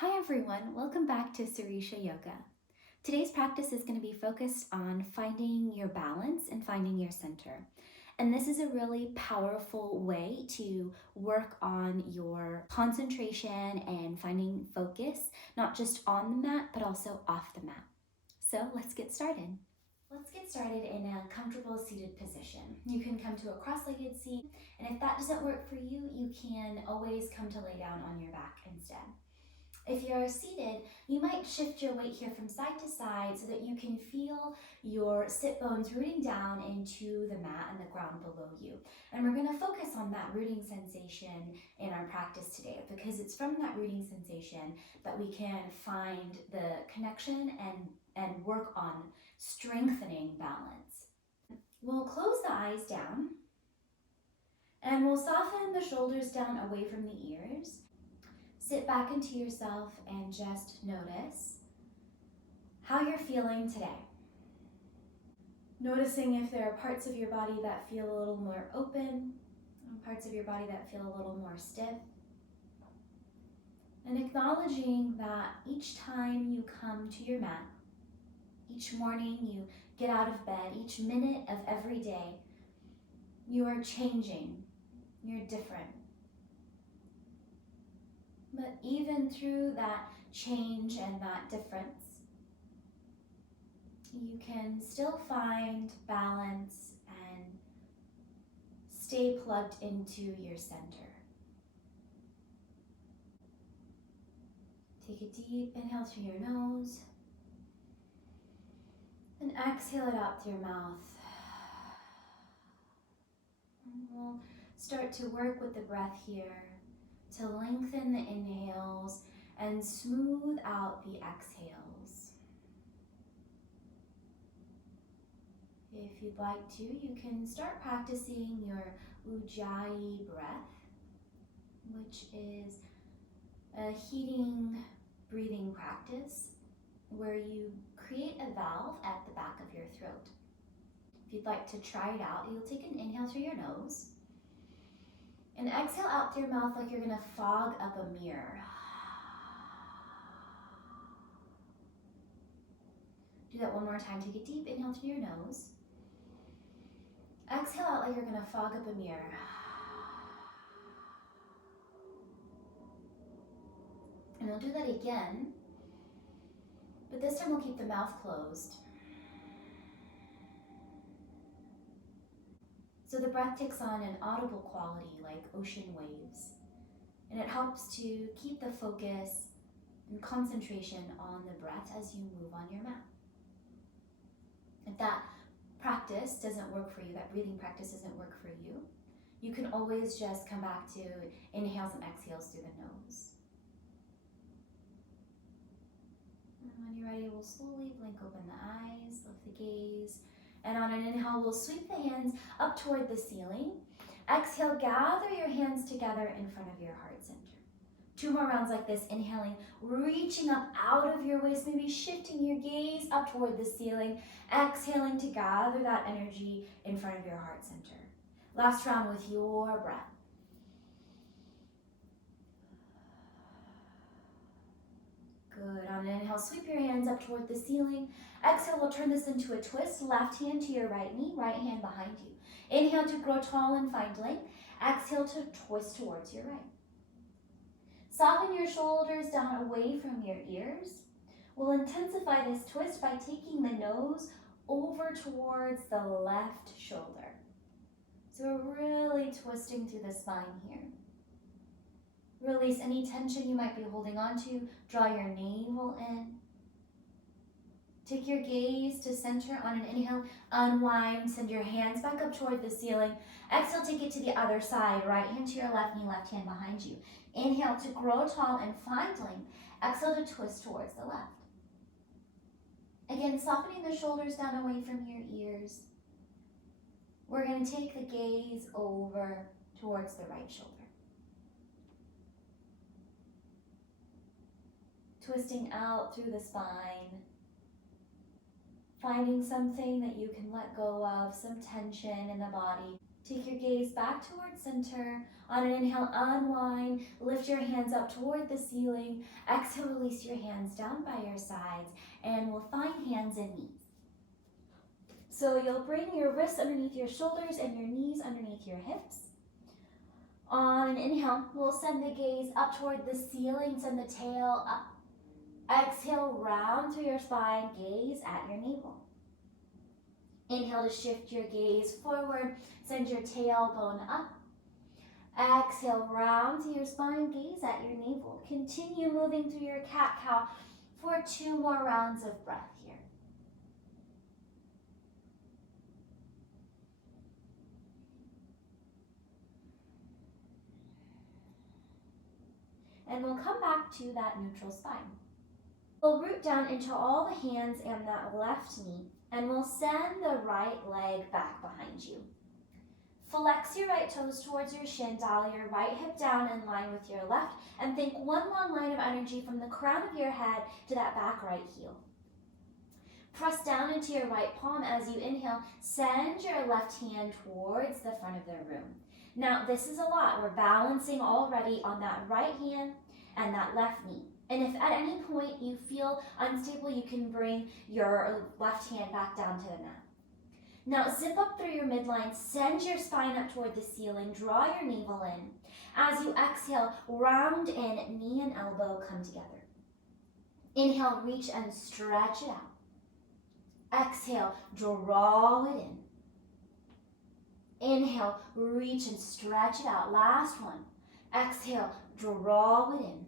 Hi everyone, welcome back to Sireesha Yoga. Today's practice is going to be focused on finding your balance and finding your center. And this is a really powerful way to work on your concentration and finding focus, not just on the mat, but also off the mat. So let's get started. Let's get started in a comfortable seated position. You can come to a cross-legged seat, and if that doesn't work for you, you can always come to lay down on your back instead. If you're seated, you might shift your weight here from side to side so that you can feel your sit bones rooting down into the mat and the ground below you. And we're going to focus on that rooting sensation in our practice today because it's from that rooting sensation that we can find the connection and work on strengthening balance. We'll close the eyes down and we'll soften the shoulders down away from the ears. Sit back into yourself and just notice how you're feeling today. Noticing if there are parts of your body that feel a little more open, and parts of your body that feel a little more stiff. And acknowledging that each time you come to your mat, each morning you get out of bed, each minute of every day, you are changing, you're different. But even through that change and that difference, you can still find balance and stay plugged into your center. Take a deep inhale through your nose and exhale it out through your mouth. And we'll start to work with the breath here to lengthen the inhales and smooth out the exhales. If you'd like to, you can start practicing your Ujjayi breath, which is a heating breathing practice where you create a valve at the back of your throat. If you'd like to try it out, you'll take an inhale through your nose and exhale out through your mouth like you're going to fog up a mirror. Do that one more time. Take a deep inhale through your nose. Exhale out like you're going to fog up a mirror. And we'll do that again, but this time we'll keep the mouth closed. So the breath takes on an audible quality like ocean waves, and it helps to keep the focus and concentration on the breath as you move on your mat. If that practice doesn't work for you, that breathing practice doesn't work for you, you can always just come back to inhales and exhales through the nose. And when you're ready, we'll slowly blink open the eyes, lift the gaze, and on an inhale, we'll sweep the hands up toward the ceiling. Exhale, gather your hands together in front of your heart center. 2 more rounds like this, inhaling, reaching up out of your waist, maybe shifting your gaze up toward the ceiling. Exhaling to gather that energy in front of your heart center. Last round with your breath. Good. On an inhale, sweep your hands up toward the ceiling. Exhale, we'll turn this into a twist. Left hand to your right knee, right hand behind you. Inhale to grow tall and find length. Exhale to twist towards your right. Soften your shoulders down away from your ears. We'll intensify this twist by taking the nose over towards the left shoulder. So we're really twisting through the spine here. Release any tension you might be holding on to. Draw your navel in. Take your gaze to center on an inhale. Unwind, send your hands back up toward the ceiling. Exhale, take it to the other side. Right hand to your left knee, left hand behind you. Inhale to grow tall and find length. Exhale to twist towards the left. Again, softening the shoulders down away from your ears. We're going to take the gaze over towards the right shoulder. Twisting out through the spine. Finding something that you can let go of, some tension in the body. Take your gaze back towards center. On an inhale, unwind. Lift your hands up toward the ceiling. Exhale, release your hands down by your sides. And we'll find hands and knees. So you'll bring your wrists underneath your shoulders and your knees underneath your hips. On an inhale, we'll send the gaze up toward the ceiling. Send the tail up. Exhale, round through your spine. Gaze at your navel. Inhale to shift your gaze forward. Send your tailbone up. Exhale, round to your spine. Gaze at your navel. Continue moving through your cat-cow for 2 more rounds of breath here. And we'll come back to that neutral spine. We'll root down into all the hands and that left knee, and we'll send the right leg back behind you. Flex your right toes towards your shin, dial your right hip down in line with your left, and think one long line of energy from the crown of your head to that back right heel. Press down into your right palm as you inhale. Send your left hand towards the front of the room. Now, this is a lot. We're balancing already on that right hand and that left knee. And if at any point you feel unstable, you can bring your left hand back down to the mat. Now, zip up through your midline. Send your spine up toward the ceiling. Draw your navel in. As you exhale, round in, knee and elbow come together. Inhale, reach and stretch it out. Exhale, draw it in. Inhale, reach and stretch it out. Last one. Exhale, draw it in.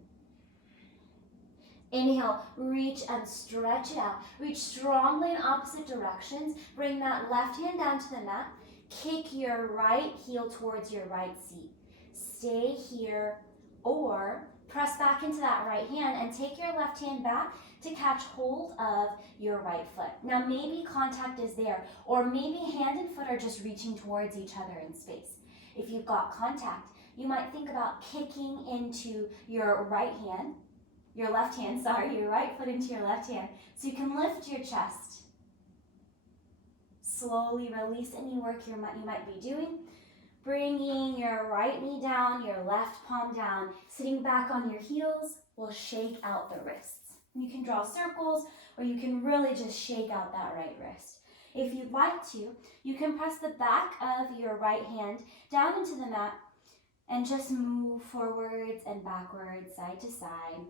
Inhale, reach and stretch it out. Reach strongly in opposite directions. Bring that left hand down to the mat. Kick your right heel towards your right seat. Stay here or press back into that right hand and take your left hand back to catch hold of your right foot. Now maybe contact is there, or maybe hand and foot are just reaching towards each other in space. If you've got contact, you might think about kicking into your right hand, your right foot into your left hand, so you can lift your chest. Slowly release any work you might be doing. Bringing your right knee down, your left palm down, sitting back on your heels, will shake out the wrists. You can draw circles, or you can really just shake out that right wrist. If you'd like to, you can press the back of your right hand down into the mat and just move forwards and backwards, side to side,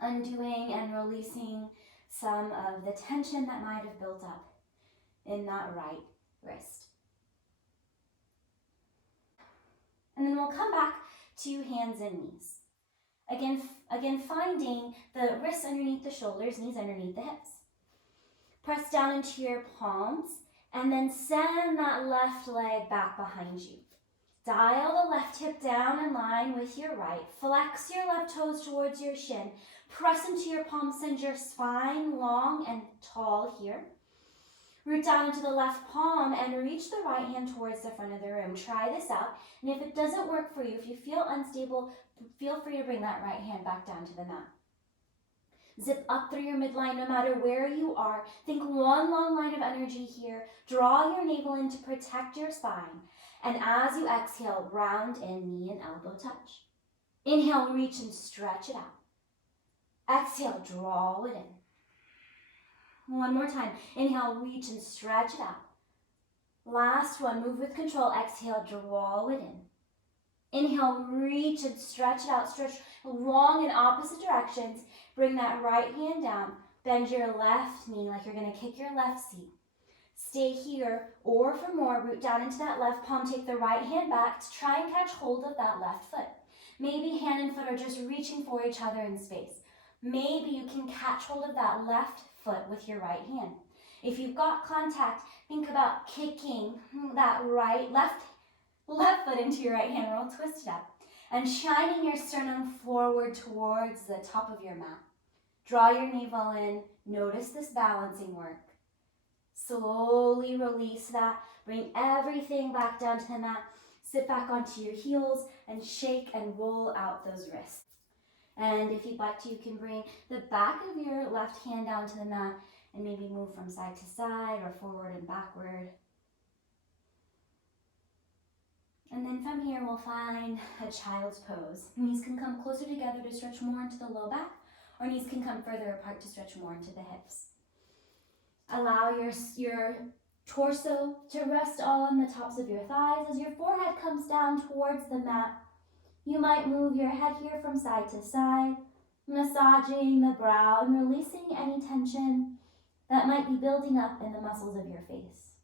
undoing and releasing some of the tension that might have built up in that right wrist. And then we'll come back to hands and knees. Again, finding the wrists underneath the shoulders, knees underneath the hips. Press down into your palms and then send that left leg back behind you. Dial the left hip down in line with your right. Flex your left toes towards your shin. Press into your palms, send your spine long and tall here. Root down into the left palm and reach the right hand towards the front of the room. Try this out, and if it doesn't work for you, if you feel unstable, feel free to bring that right hand back down to the mat. Zip up through your midline no matter where you are. Think one long line of energy here. Draw your navel in to protect your spine. And as you exhale, round in, knee and elbow touch. Inhale, reach and stretch it out. Exhale, draw it in. One more time. Inhale, reach and stretch it out. Last one, move with control. Exhale, draw it in. Inhale, reach and stretch it out. Stretch long in opposite directions. Bring that right hand down. Bend your left knee like you're going to kick your left seat. Stay here, or for more, root down into that left palm. Take the right hand back to try and catch hold of that left foot. Maybe hand and foot are just reaching for each other in space. Maybe you can catch hold of that left foot with your right hand. If you've got contact, think about kicking that left foot into your right hand, roll twist it up, and shining your sternum forward towards the top of your mat. Draw your navel in, notice this balancing work. Slowly release that, bring everything back down to the mat, sit back onto your heels, and shake and roll out those wrists. And if you'd like to, you can bring the back of your left hand down to the mat and maybe move from side to side or forward and backward. And then from here, we'll find a child's pose. Knees can come closer together to stretch more into the low back, or knees can come further apart to stretch more into the hips. Allow your torso to rest all on the tops of your thighs. As your forehead comes down towards the mat, you might move your head here from side to side, massaging the brow and releasing any tension that might be building up in the muscles of your face.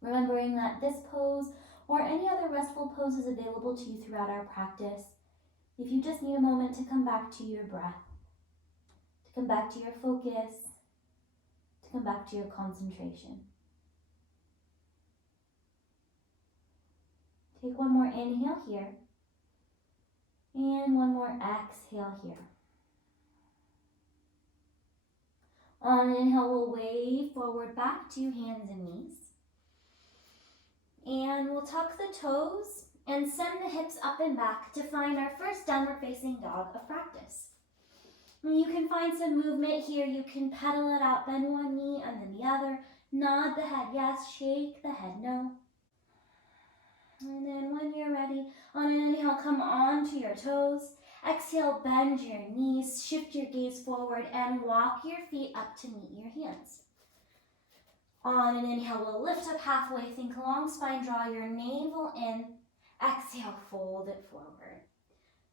Remembering that this pose or any other restful pose is available to you throughout our practice. If you just need a moment to come back to your breath, to come back to your focus, to come back to your concentration. Take one more inhale here, and one more exhale here. On an inhale, we'll wave forward back to hands and knees. And we'll tuck the toes and send the hips up and back to find our first downward facing dog of practice. And you can find some movement here. You can pedal it out, bend one knee and then the other. Nod the head yes, shake the head no. And then when you're ready, on an inhale, come onto your toes. Exhale, bend your knees, shift your gaze forward, and walk your feet up to meet your hands. On an inhale, we'll lift up halfway, think long spine, draw your navel in. Exhale, fold it forward.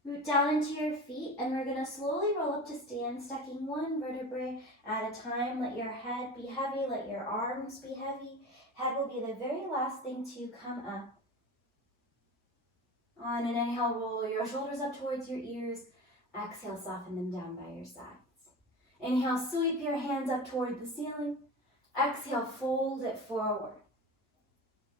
Root down into your feet, and we're going to slowly roll up to stand, stacking one vertebrae at a time. Let your head be heavy, let your arms be heavy. Head will be the very last thing to come up. On an inhale, roll your shoulders up towards your ears. Exhale, soften them down by your sides. Inhale, sweep your hands up toward the ceiling. Exhale, fold it forward.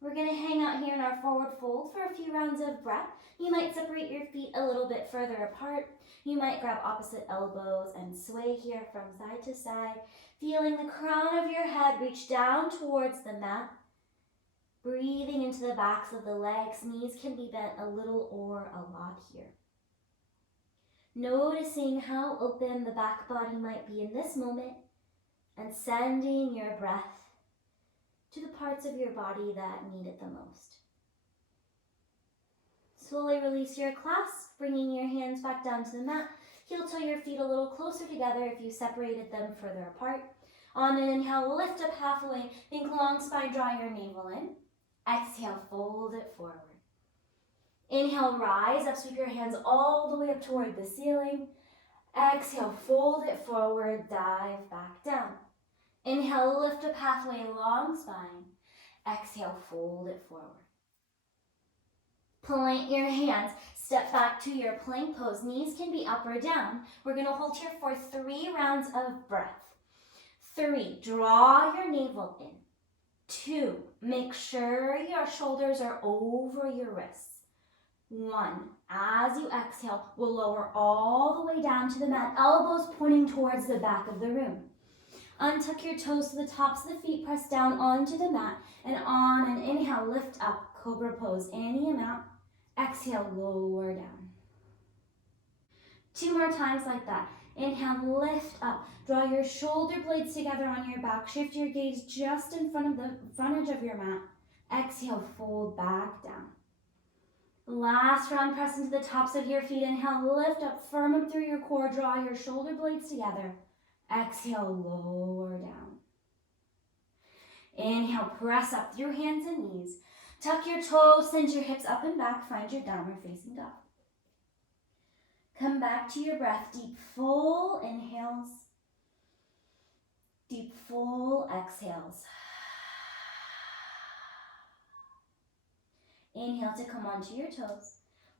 We're going to hang out here in our forward fold for a few rounds of breath. You might separate your feet a little bit further apart. You might grab opposite elbows and sway here from side to side, feeling the crown of your head reach down towards the mat. Breathing into the backs of the legs. Knees can be bent a little or a lot here. Noticing how open the back body might be in this moment, and sending your breath to the parts of your body that need it the most. Slowly release your clasp, bringing your hands back down to the mat. Heel toe your feet a little closer together if you separated them further apart. On an inhale, lift up halfway. Think long spine, draw your navel in. Exhale, fold it forward. Inhale, rise up, sweep your hands all the way up toward the ceiling. Exhale, fold it forward, dive back down. Inhale, lift up halfway, long spine. Exhale, fold it forward. Plant your hands, step back to your plank pose. Knees can be up or down. We're going to hold here for 3 rounds of breath. 3, draw your navel in. 2, make sure your shoulders are over your wrists. 1, as you exhale, we'll lower all the way down to the mat, elbows pointing towards the back of the room. Untuck your toes to the tops of the feet, press down onto the mat, and on an inhale, lift up, cobra pose, any amount. Exhale, lower down. 2 more times like that. Inhale, lift up. Draw your shoulder blades together on your back. Shift your gaze just in front of the front edge of your mat. Exhale, fold back down. Last round, press into the tops of your feet. Inhale, lift up, firm up through your core. Draw your shoulder blades together. Exhale, lower down. Inhale, press up through hands and knees. Tuck your toes, send your hips up and back. Find your downward facing dog. Come back to your breath. Deep, full inhales. Deep, full exhales. Inhale to come onto your toes.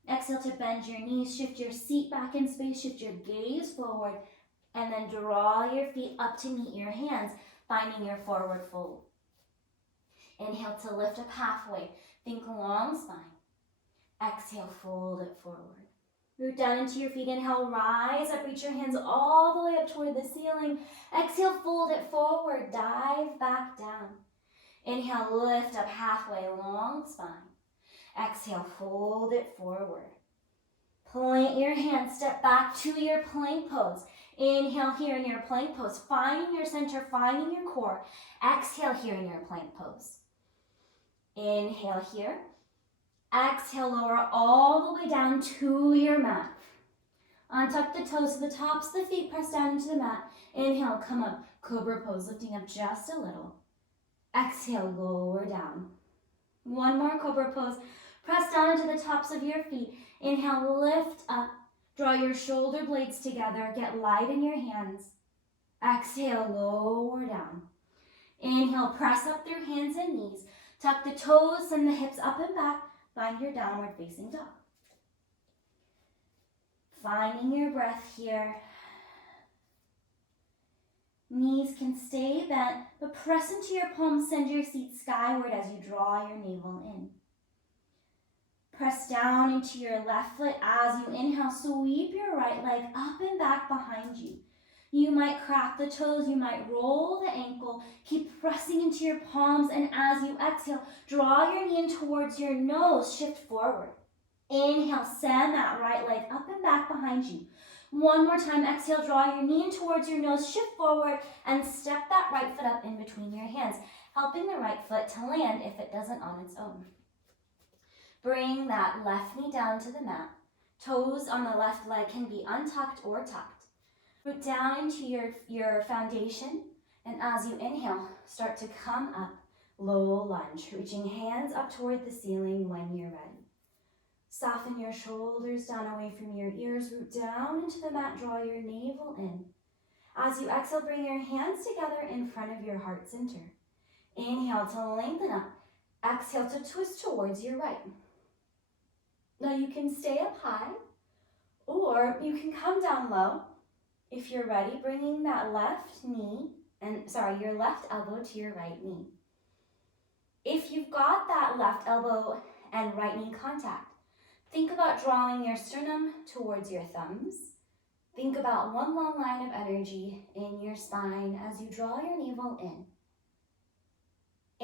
Exhale to bend your knees. Shift your seat back in space. Shift your gaze forward. And then draw your feet up to meet your hands, finding your forward fold. Inhale to lift up halfway. Think long spine. Exhale, fold it forward. Root down into your feet. Inhale, rise up. Reach your hands all the way up toward the ceiling. Exhale, fold it forward. Dive back down. Inhale, lift up halfway, long spine. Exhale, fold it forward. Plant your hands. Step back to your plank pose. Inhale here in your plank pose. Finding your center, finding your core. Exhale here in your plank pose. Inhale here. Exhale, lower all the way down to your mat. Untuck the toes to the tops of the feet, press down into the mat. Inhale, come up, cobra pose, lifting up just a little. Exhale, lower down. One more cobra pose. Press down into the tops of your feet. Inhale, lift up. Draw your shoulder blades together. Get light in your hands. Exhale, lower down. Inhale, press up through hands and knees. Tuck the toes and the hips up and back. Find your downward facing dog. Finding your breath here. Knees can stay bent, but press into your palms, send your seat skyward as you draw your navel in. Press down into your left foot as you inhale, sweep your right leg up and back behind you. You might crack the toes, you might roll the ankle, keep pressing into your palms, and as you exhale, draw your knee in towards your nose, shift forward. Inhale, send that right leg up and back behind you. One more time, exhale, draw your knee in towards your nose, shift forward, and step that right foot up in between your hands, helping the right foot to land if it doesn't on its own. Bring that left knee down to the mat. Toes on the left leg can be untucked or tucked. Root down into your foundation, and as you inhale, start to come up, low lunge, reaching hands up toward the ceiling when you're ready. Soften your shoulders down away from your ears, root down into the mat, draw your navel in. As you exhale, bring your hands together in front of your heart center. Inhale to lengthen up, exhale to twist towards your right. Now you can stay up high, or you can come down low. If you're ready, bringing that your left elbow to your right knee. If you've got that left elbow and right knee contact, think about drawing your sternum towards your thumbs. Think about one long line of energy in your spine as you draw your navel in.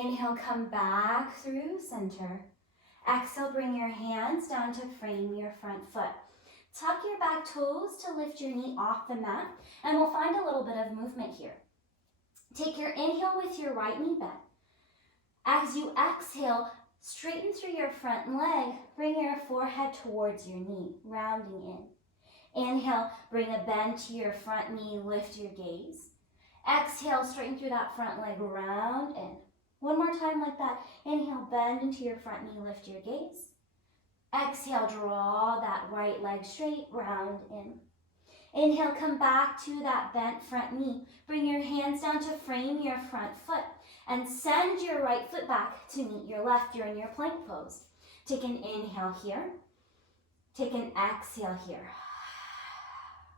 Inhale, come back through center. Exhale, bring your hands down to frame your front foot. Tuck your back toes to lift your knee off the mat, and we'll find a little bit of movement here. Take your inhale with your right knee bent. As you exhale, straighten through your front leg, bring your forehead towards your knee, rounding in. Inhale, bring a bend to your front knee, lift your gaze. Exhale, straighten through that front leg, round in. One more time like that. Inhale, bend into your front knee, lift your gaze. Exhale, draw that right leg straight, round in. Inhale, come back to that bent front knee. Bring your hands down to frame your front foot and send your right foot back to meet your left. You're in your plank pose. Take an inhale here. Take an exhale here.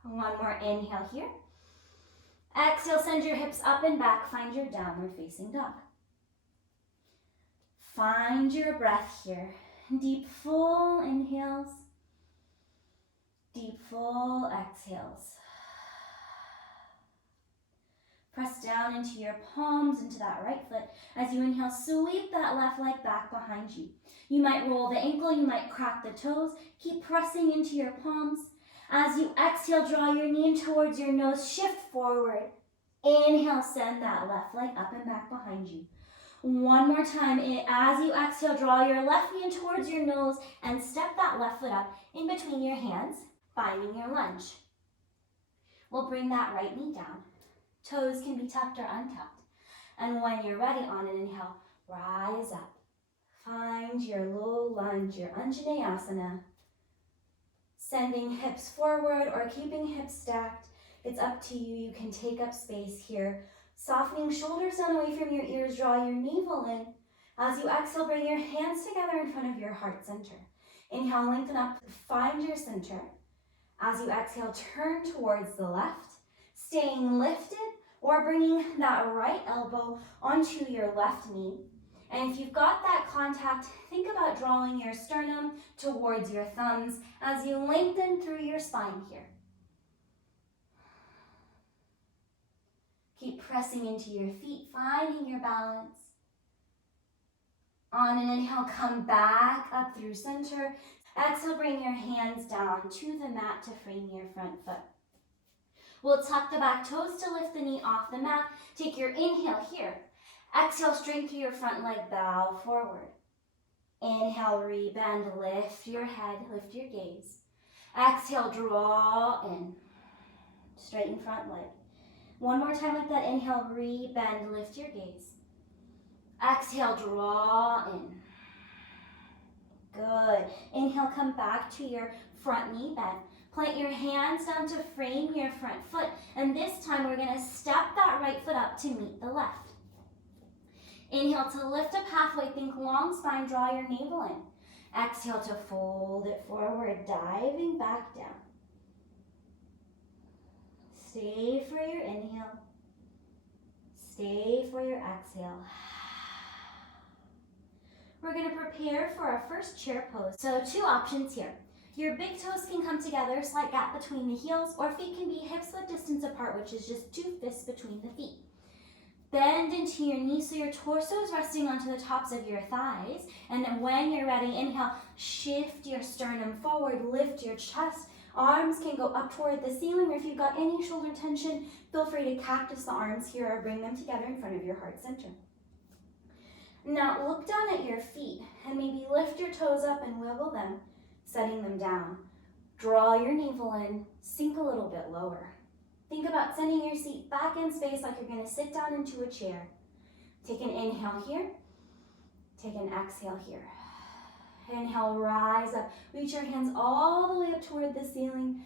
One more inhale here. Exhale, send your hips up and back. Find your downward facing dog. Find your breath here. Deep, full inhales. Deep, full exhales. Press down into your palms, into that right foot. As you inhale, sweep that left leg back behind you. You might roll the ankle, you might crack the toes. Keep pressing into your palms. As you exhale, draw your knee in towards your nose, shift forward. Inhale, send that left leg up and back behind you. One more time, as you exhale, draw your left knee in towards your nose and step that left foot up in between your hands, finding your lunge. We'll bring that right knee down. Toes can be tucked or untucked. And when you're ready, on an inhale, rise up. Find your low lunge, your Anjaneyasana. Sending hips forward or keeping hips stacked. It's up to you. You can take up space here. Softening shoulders down away from your ears, draw your navel in. As you exhale, bring your hands together in front of your heart center. Inhale, lengthen up, find your center. As you exhale, turn towards the left, staying lifted or bringing that right elbow onto your left knee. And if you've got that contact, think about drawing your sternum towards your thumbs as you lengthen through your spine here. Keep pressing into your feet, finding your balance. On an inhale, come back up through center. Exhale, bring your hands down to the mat to frame your front foot. We'll tuck the back toes to lift the knee off the mat. Take your inhale here. Exhale, straighten through your front leg, bow forward. Inhale, rebend, lift your head, lift your gaze. Exhale, draw in, straighten front leg. One more time with that. Inhale, rebend, lift your gaze. Exhale, draw in. Good. Inhale, come back to your front knee bend. Plant your hands down to frame your front foot. And this time we're going to step that right foot up to meet the left. Inhale to lift up halfway, think long spine, draw your navel in. Exhale to fold it forward, diving back down. Stay for your inhale. Stay for your exhale. We're going to prepare for our first chair pose. So 2 options here. Your big toes can come together, slight gap between the heels, or feet can be hips width distance apart, which is just 2 fists between the feet. Bend into your knees so your torso is resting onto the tops of your thighs. And then when you're ready, inhale, shift your sternum forward, lift your chest. Arms can go up toward the ceiling, or if you've got any shoulder tension, feel free to cactus the arms here or bring them together in front of your heart center. Now look down at your feet and maybe lift your toes up and wiggle them, setting them down. Draw your navel in, sink a little bit lower. Think about sending your seat back in space like you're going to sit down into a chair. Take an inhale here. Take an exhale here. Inhale, rise up. Reach your hands all the way up toward the ceiling.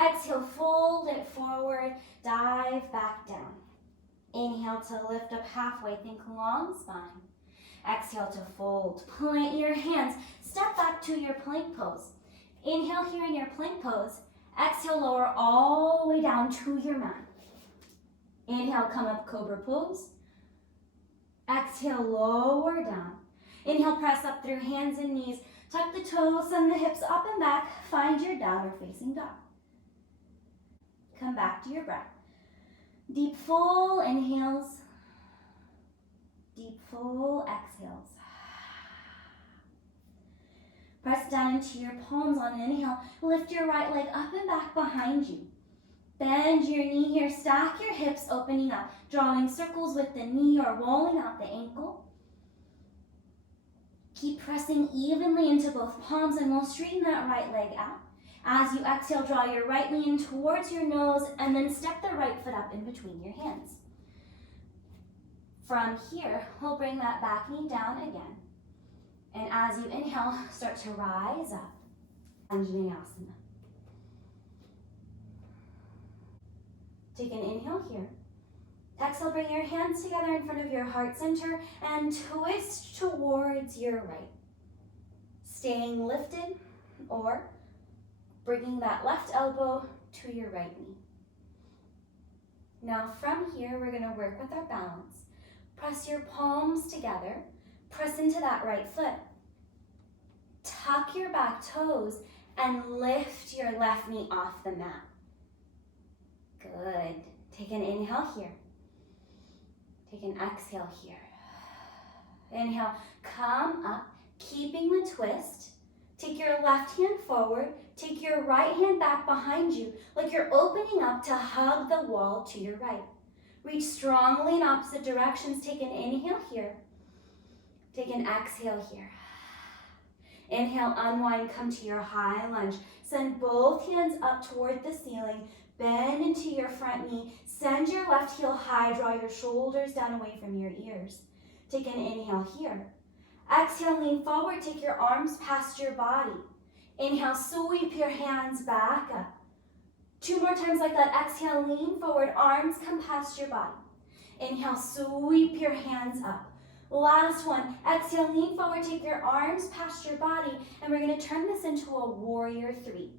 Exhale, fold it forward. Dive back down. Inhale to lift up halfway. Think long spine. Exhale to fold. Plant your hands. Step back to your plank pose. Inhale here in your plank pose. Exhale, lower all the way down to your mat. Inhale, come up, cobra pose. Exhale, lower down. Inhale, press up through hands and knees. Tuck the toes, send the hips up and back. Find your downward facing dog. Come back to your breath. Deep, full inhales. Deep, full exhales. Press down into your palms on an inhale. Lift your right leg up and back behind you. Bend your knee here. Stack your hips, opening up. Drawing circles with the knee or rolling out the ankle. Keep pressing evenly into both palms, and we'll straighten that right leg out. As you exhale, draw your right knee in towards your nose and then step the right foot up in between your hands. From here, we'll bring that back knee down again. And as you inhale, start to rise up. Anjaneyasana. Take an inhale here. Exhale, bring your hands together in front of your heart center and twist towards your right. Staying lifted or bringing that left elbow to your right knee. Now from here, we're going to work with our balance. Press your palms together. Press into that right foot. Tuck your back toes and lift your left knee off the mat. Good. Take an inhale here. Take an exhale here. Inhale, come up, keeping the twist. Take your left hand forward. Take your right hand back behind you, like you're opening up to hug the wall to your right. Reach strongly in opposite directions. Take an inhale here. Take an exhale here. Inhale, unwind, come to your high lunge. Send both hands up toward the ceiling. Bend into your front knee. Send your left heel high. Draw your shoulders down away from your ears. Take an inhale here. Exhale, lean forward. Take your arms past your body. Inhale, sweep your hands back up. 2 more times like that. Exhale, lean forward. Arms come past your body. Inhale, sweep your hands up. Last one. Exhale, lean forward. Take your arms past your body. And we're going to turn this into a warrior 3.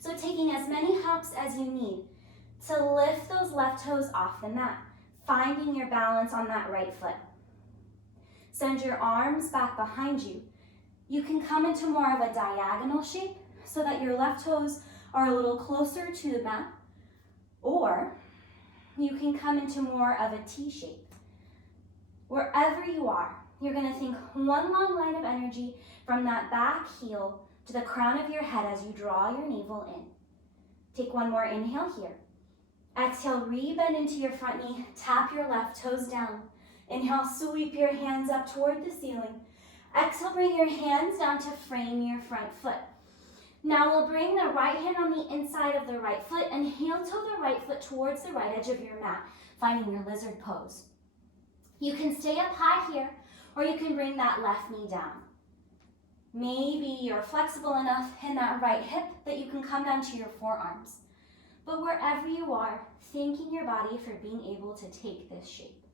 So taking as many hops as you need to lift those left toes off the mat. Finding your balance on that right foot. Send your arms back behind you. You can come into more of a diagonal shape so that your left toes are a little closer to the mat. Or you can come into more of a T shape. Wherever you are, you're going to think one long line of energy from that back heel to the crown of your head as you draw your navel in. Take one more inhale here. Exhale, rebend into your front knee. Tap your left toes down. Inhale, sweep your hands up toward the ceiling. Exhale, bring your hands down to frame your front foot. Now we'll bring the right hand on the inside of the right foot and heel toe the right foot towards the right edge of your mat, finding your lizard pose. You can stay up high here, or you can bring that left knee down. Maybe you're flexible enough in that right hip that you can come down to your forearms. But wherever you are, thanking your body for being able to take this shape.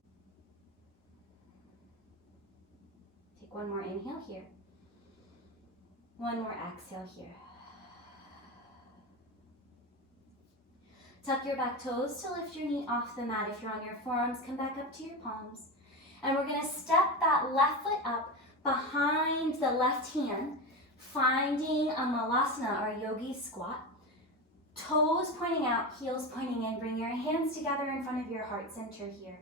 Take one more inhale here. One more exhale here. Tuck your back toes to lift your knee off the mat. If you're on your forearms, come back up to your palms. And we're going to step that left foot up behind the left hand, finding a malasana or yogi squat. Toes pointing out, heels pointing in. Bring your hands together in front of your heart center here.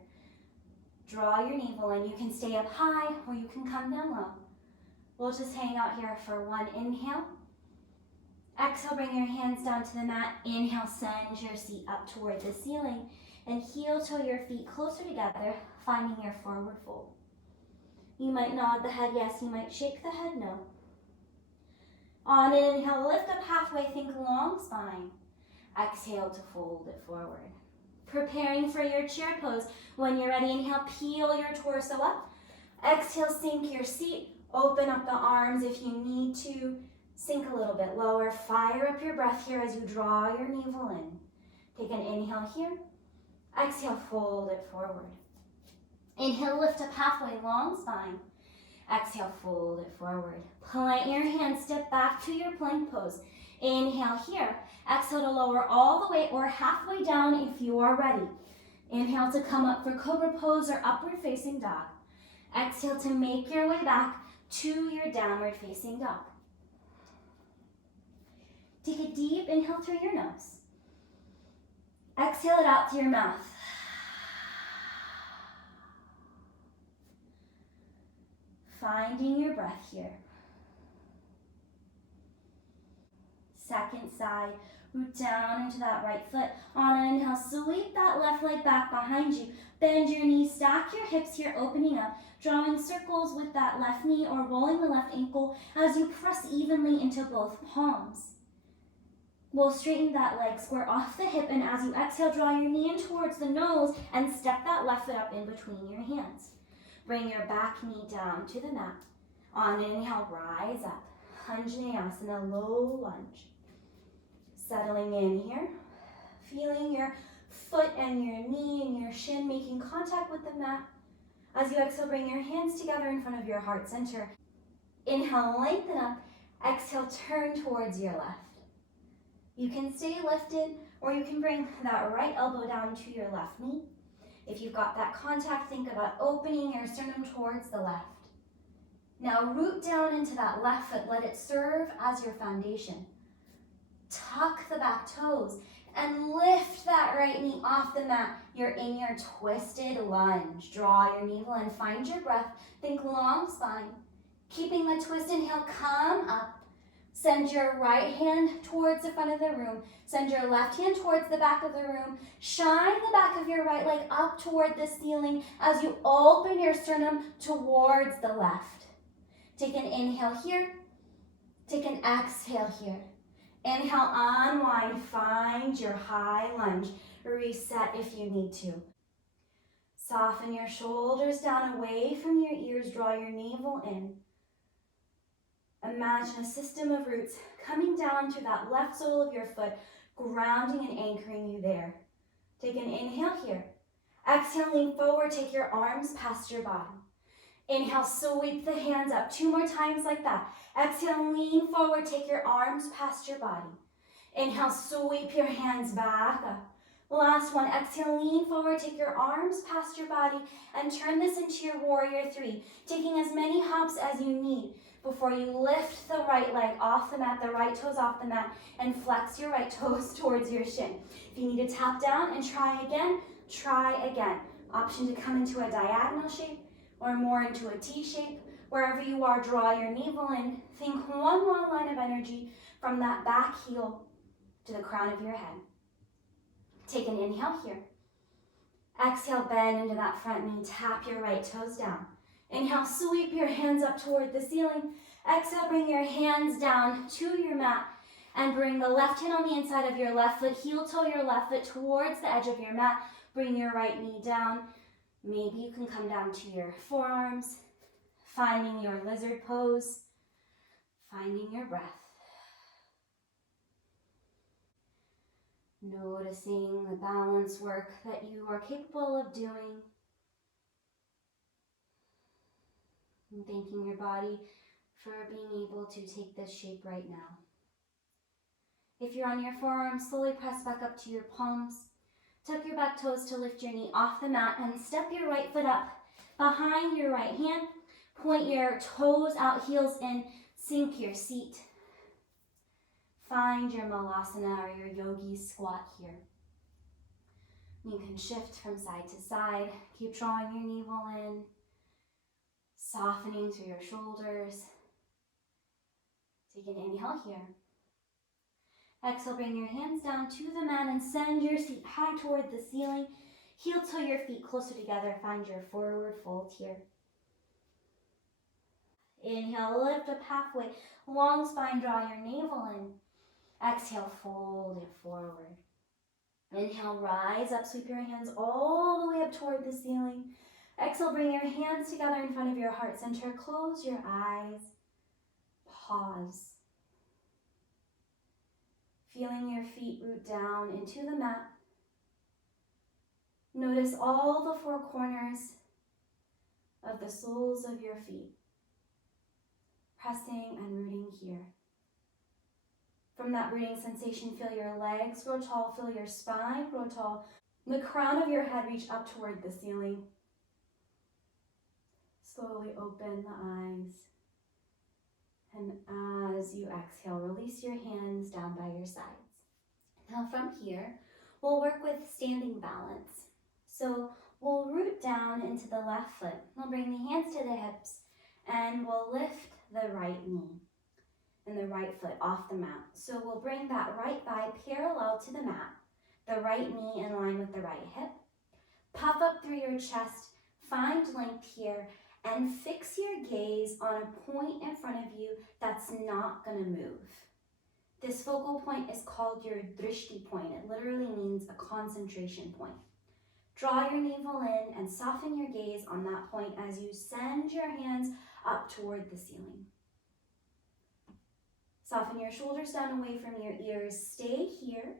Draw your navel in. You can stay up high or you can come down low. We'll just hang out here for one inhale. Exhale, bring your hands down to the mat. Inhale, send your seat up toward the ceiling. And heel toe your feet closer together, finding your forward fold. You might nod the head yes, you might shake the head no. On an inhale, lift up halfway, think long spine. Exhale to fold it forward. Preparing for your chair pose. When you're ready, inhale, peel your torso up. Exhale, sink your seat. Open up the arms if you need to. Sink a little bit lower. Fire up your breath here as you draw your navel in. Take an inhale here. Exhale, fold it forward. Inhale, lift up halfway, long spine. Exhale, fold it forward. Plant your hands, step back to your plank pose. Inhale here. Exhale to lower all the way or halfway down if you are ready. Inhale to come up for cobra pose or upward facing dog. Exhale to make your way back to your downward facing dog. Take a deep inhale through your nose. Exhale it out through your mouth. Finding your breath here. Second side, root down into that right foot. On an inhale, sweep that left leg back behind you. Bend your knees, stack your hips here, opening up, drawing circles with that left knee or rolling the left ankle as you press evenly into both palms. We'll straighten that leg square off the hip, and as you exhale, draw your knee in towards the nose and step that left foot up in between your hands. Bring your back knee down to the mat. On an inhale, rise up. Anjaneyasana, low lunge. Settling in here. Feeling your foot and your knee and your shin making contact with the mat. As you exhale, bring your hands together in front of your heart center. Inhale, lengthen up. Exhale, turn towards your left. You can stay lifted, or you can bring that right elbow down to your left knee. If you've got that contact, think about opening your sternum towards the left. Now root down into that left foot. Let it serve as your foundation. Tuck the back toes and lift that right knee off the mat. You're in your twisted lunge. Draw your navel and find your breath. Think long spine. Keeping the twist, inhale, come up. Send your right hand towards the front of the room. Send your left hand towards the back of the room. Shine the back of your right leg up toward the ceiling as you open your sternum towards the left. Take an inhale here. Take an exhale here. Inhale, unwind. Find your high lunge. Reset if you need to. Soften your shoulders down away from your ears. Draw your navel in. Imagine a system of roots coming down to that left sole of your foot, grounding and anchoring you there. Take an inhale here. Exhale, lean forward, take your arms past your body. Inhale, sweep the hands up. 2 more times like that. Exhale, lean forward, take your arms past your body. Inhale, sweep your hands back up. Last one, exhale, lean forward, take your arms past your body, and turn this into your warrior 3, taking as many hops as you need before you lift the right leg off the mat, the right toes off the mat, and flex your right toes towards your shin. If you need to tap down and try again, try again. Option to come into a diagonal shape or more into a T shape. Wherever you are, draw your navel in. Think one long line of energy from that back heel to the crown of your head. Take an inhale here. Exhale, bend into that front knee. Tap your right toes down. Inhale, sweep your hands up toward the ceiling. Exhale, bring your hands down to your mat and bring the left hand on the inside of your left foot, heel toe your left foot towards the edge of your mat. Bring your right knee down. Maybe you can come down to your forearms, finding your lizard pose, finding your breath. Noticing the balance work that you are capable of doing. And thanking your body for being able to take this shape right now. If you're on your forearms, slowly press back up to your palms. Tuck your back toes to lift your knee off the mat and step your right foot up behind your right hand. Point your toes out, heels in, sink your seat. Find your malasana or your yogi squat here. You can shift from side to side. Keep drawing your navel in, softening through your shoulders. Take an inhale here. Exhale, bring your hands down to the mat and send your seat high toward the ceiling. Heel toe your feet closer together. Find your forward fold here. Inhale, lift up halfway. Long spine, draw your navel in. Exhale, fold it forward. Inhale, rise up, sweep your hands all the way up toward the ceiling. Exhale, bring your hands together in front of your heart center. Close your eyes. Pause. Feeling your feet root down into the mat. Notice all the four corners of the soles of your feet, pressing and rooting here. From that rooting sensation, feel your legs grow tall, feel your spine grow tall. The crown of your head reach up toward the ceiling. Slowly open the eyes. And as you exhale, release your hands down by your sides. Now from here, we'll work with standing balance. So we'll root down into the left foot. We'll bring the hands to the hips and we'll lift the right knee and the right foot off the mat. So we'll bring that right thigh parallel to the mat, the right knee in line with the right hip. Puff up through your chest, find length here, and fix your gaze on a point in front of you that's not going to move. This focal point is called your drishti point. It literally means a concentration point. Draw your navel in and soften your gaze on that point as you send your hands up toward the ceiling. Soften your shoulders down away from your ears. Stay here,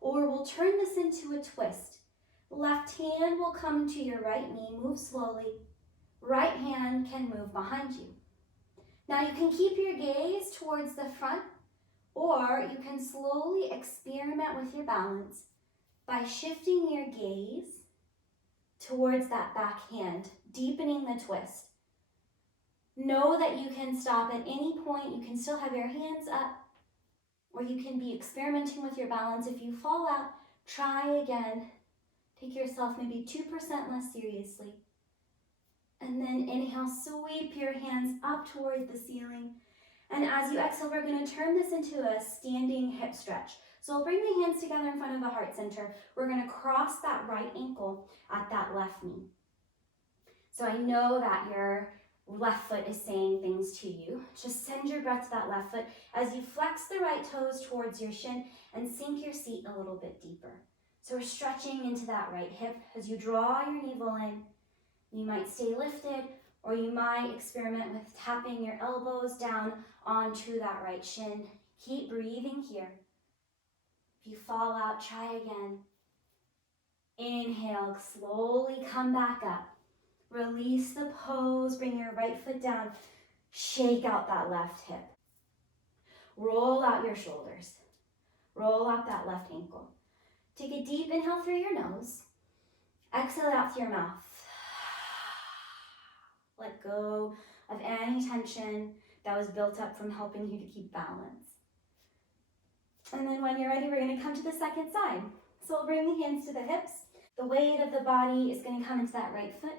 or we'll turn this into a twist. Left hand will come to your right knee. Move slowly. Right hand can move behind you. Now you can keep your gaze towards the front, or you can slowly experiment with your balance by shifting your gaze towards that back hand, deepening the twist. Know that you can stop at any point. You can still have your hands up, or you can be experimenting with your balance. If you fall out, try again. Take yourself maybe 2% less seriously. And then inhale, sweep your hands up toward the ceiling. And as you exhale, we're going to turn this into a standing hip stretch. So we'll bring the hands together in front of the heart center. We're going to cross that right ankle at that left knee. So I know that your left foot is saying things to you. Just send your breath to that left foot as you flex the right toes towards your shin and sink your seat a little bit deeper. So we're stretching into that right hip as you draw your navel in. You might stay lifted, or you might experiment with tapping your elbows down onto that right shin. Keep breathing here. If you fall out, try again. Inhale, slowly come back up. Release the pose, bring your right foot down. Shake out that left hip. Roll out your shoulders. Roll out that left ankle. Take a deep inhale through your nose. Exhale out through your mouth. Let go of any tension that was built up from helping you to keep balance. And then when you're ready, we're going to come to the second side. So we'll bring the hands to the hips. The weight of the body is going to come into that right foot.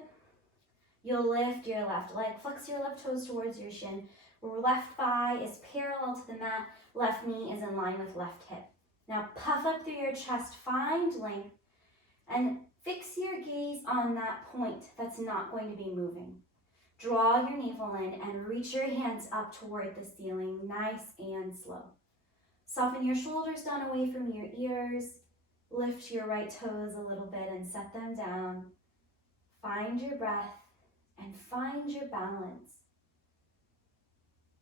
You'll lift your left leg, flex your left toes towards your shin. Left thigh is parallel to the mat. Left knee is in line with left hip. Now puff up through your chest, find length, and fix your gaze on that point that's not going to be moving. Draw your navel in and reach your hands up toward the ceiling, nice and slow. Soften your shoulders down away from your ears. Lift your right toes a little bit and set them down. Find your breath and find your balance.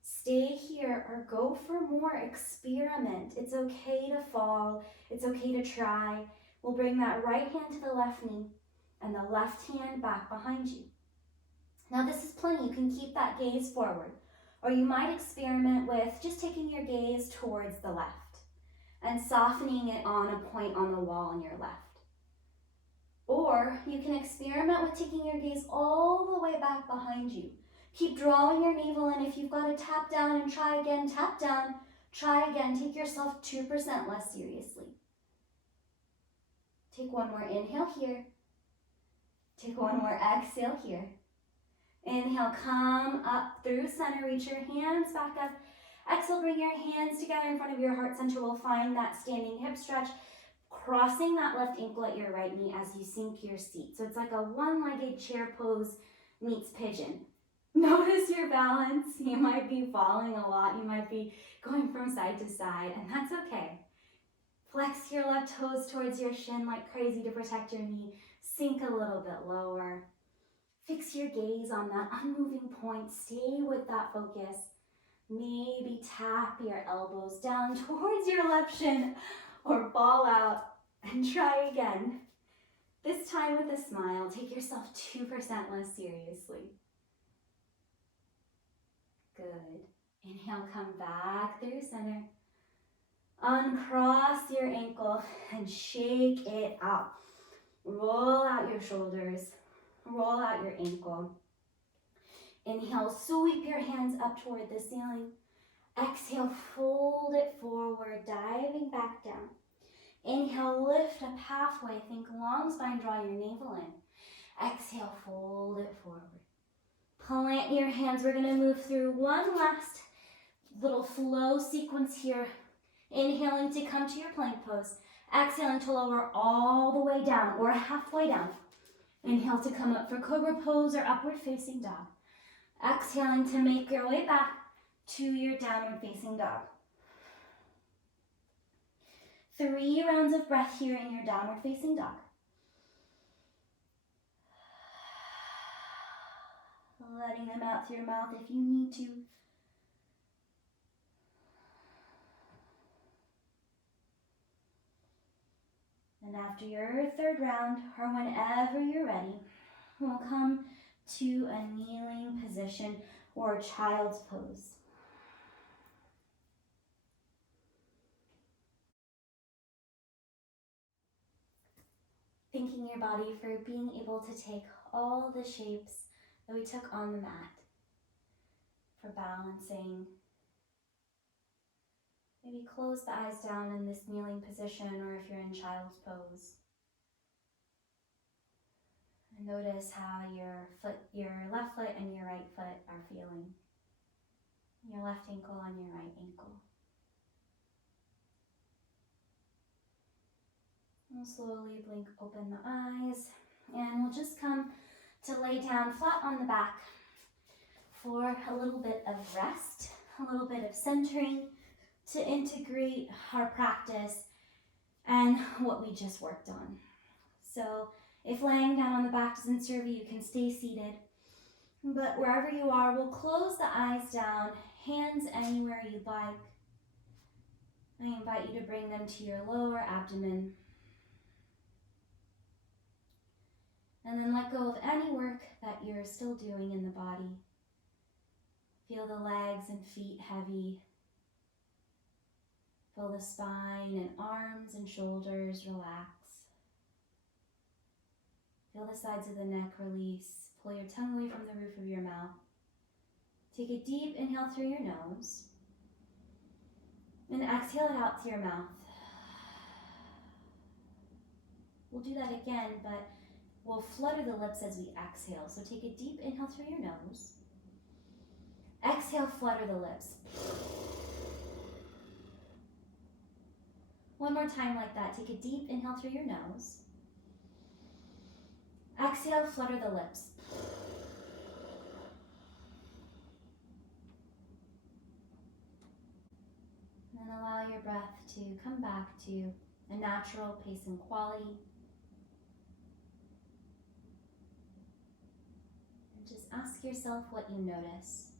Stay here or go for more. Experiment. It's okay to fall. It's okay to try. We'll bring that right hand to the left knee and the left hand back behind you. Now this is plenty. You can keep that gaze forward. Or you might experiment with just taking your gaze towards the left and softening it on a point on the wall on your left. Or you can experiment with taking your gaze all the way back behind you. Keep drawing your navel in. If you've got to tap down and try again, tap down, try again. Take yourself 2% less seriously. Take one more inhale here. Take one more exhale here. Inhale, come up through center. Reach your hands back up. Exhale, bring your hands together in front of your heart center. We'll find that standing hip stretch, crossing that left ankle at your right knee as you sink your seat. So it's like a one-legged chair pose meets pigeon. Notice your balance. You might be falling a lot. You might be going from side to side, and that's okay. Flex your left toes towards your shin like crazy to protect your knee. Sink a little bit lower. Fix your gaze on that unmoving point. Stay with that focus. Maybe tap your elbows down towards your left shin or ball out and try again. This time with a smile. Take yourself 2% less seriously. Good. Inhale, come back through center. Uncross your ankle and shake it out. Roll out your shoulders. Roll out your ankle. Inhale, sweep your hands up toward the ceiling. Exhale, fold it forward, diving back down. Inhale, lift up halfway. Think long spine, draw your navel in. Exhale, fold it forward. Plant your hands. We're going to move through one last little flow sequence here. Inhaling to come to your plank pose. Exhaling to lower all the way down or halfway down. Inhale to come up for cobra pose or upward facing dog. Exhaling to make your way back to your downward facing dog. 3 rounds of breath here in your downward facing dog. Letting them out through your mouth if you need to. And after your 3rd round, or whenever you're ready, we'll come to a kneeling position or child's pose. Thanking your body for being able to take all the shapes that we took on the mat, for balancing. Maybe close the eyes down in this kneeling position, or if you're in child's pose. And notice how your left foot and your right foot are feeling. Your left ankle on your right ankle. We'll slowly blink open the eyes, and we'll just come to lay down flat on the back for a little bit of rest, a little bit of centering to integrate our practice and what we just worked on. So if laying down on the back doesn't serve you, you can stay seated. But wherever you are, we'll close the eyes down, hands anywhere you'd like. I invite you to bring them to your lower abdomen. And then let go of any work that you're still doing in the body. Feel the legs and feet heavy. Feel the spine and arms and shoulders relax. Feel the sides of the neck release. Pull your tongue away from the roof of your mouth. Take a deep inhale through your nose. And exhale it out through your mouth. We'll do that again, but we'll flutter the lips as we exhale. So take a deep inhale through your nose. Exhale, flutter the lips. One more time like that. Take a deep inhale through your nose. Exhale, flutter the lips. And allow your breath to come back to a natural pace and quality. And just ask yourself what you notice.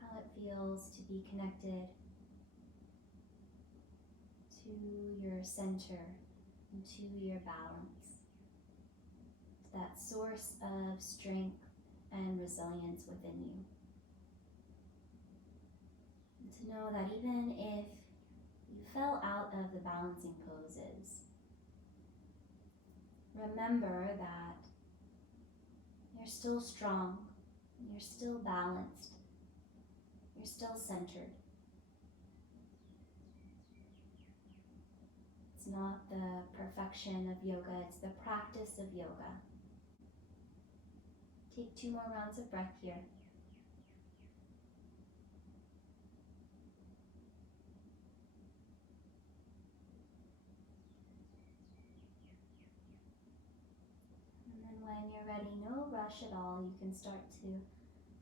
How it feels to be connected to your center and to your balance, to that source of strength and resilience within you. And to know that even if you fell out of the balancing poses, remember that you're still strong, you're still balanced, you're still centered. It's not the perfection of yoga, it's the practice of yoga. Take 2 more rounds of breath here. And then when you're ready, no rush at all, you can start to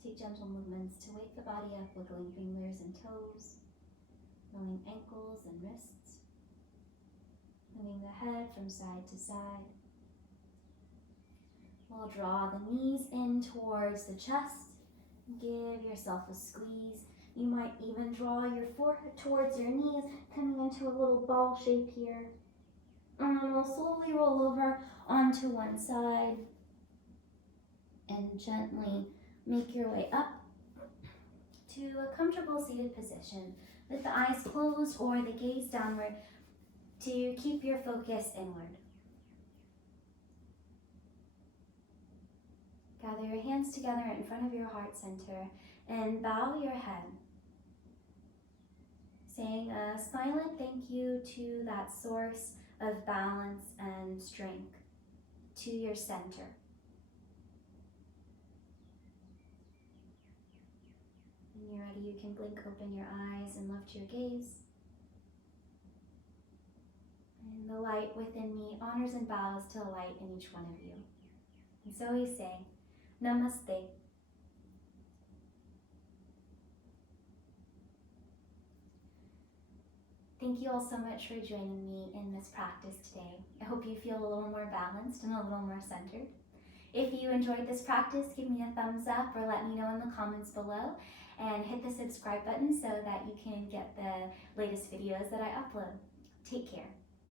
take gentle movements to wake the body up, wiggling fingers and toes, rolling ankles and wrists, moving the head from side to side. We'll draw the knees in towards the chest. Give yourself a squeeze. You might even draw your forehead towards your knees, coming into a little ball shape here. And then we'll slowly roll over onto one side and gently make your way up to a comfortable seated position with the eyes closed or the gaze downward to keep your focus inward. Gather your hands together in front of your heart center and bow your head, saying a silent thank you to that source of balance and strength, to your center. When you're ready, you can blink open your eyes and lift your gaze. And the light within me honors and bows to the light in each one of you. And so we say, Namaste. Thank you all so much for joining me in this practice today. I hope you feel a little more balanced and a little more centered. If you enjoyed this practice, give me a thumbs up or let me know in the comments below, and hit the subscribe button so that you can get the latest videos that I upload. Take care.